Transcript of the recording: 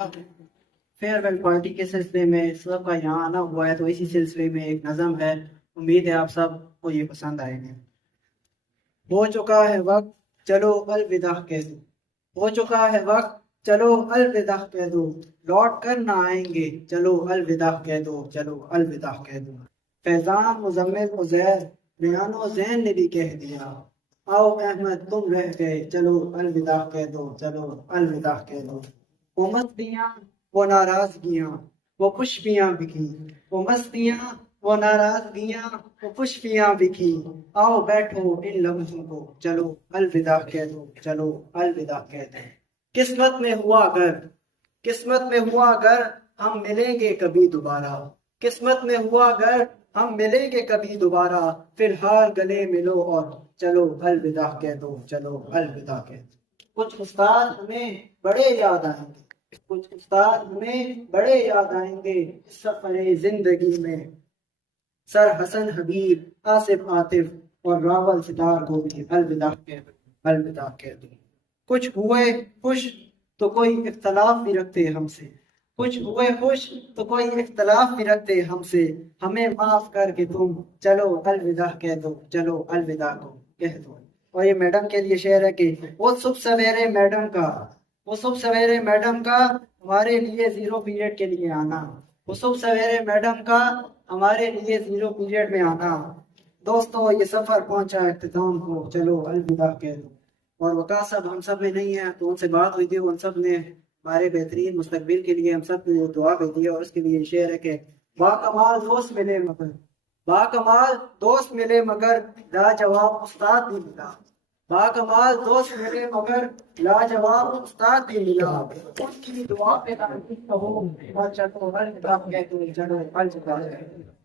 Fair well party کے سلسلے میں سب کا یہاں آنا ہوا ہے، تو اسی سلسلے میں ایک نظم ہے، امید ہے آپ سب کو یہ پسند آئے گی۔ ہو چکا ہے وقت، چلو الوداع کہہ دو، ہو چکا ہے وقت، چلو الوداع کہہ دو، لوٹ کر نہ آئیں گے، چلو الوداع کہہ دو، چلو الوداع کہہ دو۔ فیضان مزمل عزیر ریان و زین نے بھی کہہ دیا، آؤ احمد تم رہ گئے، چلو الوداع کہہ دو، چلو الوداع کہہ دو۔ وہ مستیاں وہ ناراضگیاں وہ خوشیاں بکھی، وہ مستیاں وہ ناراضگیاں وہ خوشیاں بکھی، آؤ بیٹھو ان لمحوں کو، چلو الوداع کہہ دو، چلو الوداع کہہ دو۔ قسمت میں ہوا اگر، قسمت میں ہوا اگر ہم ملیں گے کبھی دوبارہ، قسمت میں ہوا اگر ہم ملیں گے کبھی دوبارہ، فی الحال گلے ملو اور چلو الوداع کہہ دو، چلو الوداع کہہ دو۔ کچھ استاد ہمیں بڑے یاد آئیں گے، کچھ استاد ہمیں بڑے یاد آئیں گے اس سفر زندگی میں، سر حسن حبیب، آصف عاطف اور راول ستار کو بھی الوداع کہہ دو، الوداع کہہ دو۔ کچھ ہوئے خوش تو کوئی اختلاف بھی رکھتے ہم سے، کچھ ہوئے خوش تو کوئی اختلاف بھی رکھتے ہم سے، ہمیں معاف کر کے تم چلو الوداع کہہ دو، چلو الوداع کو کہہ دو۔ اور یہ میڈم کے لیے شعر ہے کہ وہ صبح سویرے میڈم کا، وہ صبح سویرے میڈم کا ہمارے لیے زیرو پیریڈ کے لیے آنا، وہ صبح سویرے میڈم کا ہمارے لیے زیرو پیریڈ میں آنا۔ دوستو یہ سفر پہنچا اختتام کو، چلو الوداع کہہ دو۔ اور وقاص صاحب ہم سب میں نہیں ہیں، تو ان سے بات ہوئی تھی، ان سب نے ہمارے بہترین مستقبل کے لیے ہم سب کو دعا بھیجی ہے، اور اس کے لیے شعر ہے کہ باکمال دوست ملے مگر، باکمال دوست ملے مگر لاجواب استاد بھی ملا، باکمال دوست ملے مگر لاجواب استاد بھی ملا، ان کی دعا پہ کہو اور چلو الوداع کہہ دو، چلو الوداع کہہ دو۔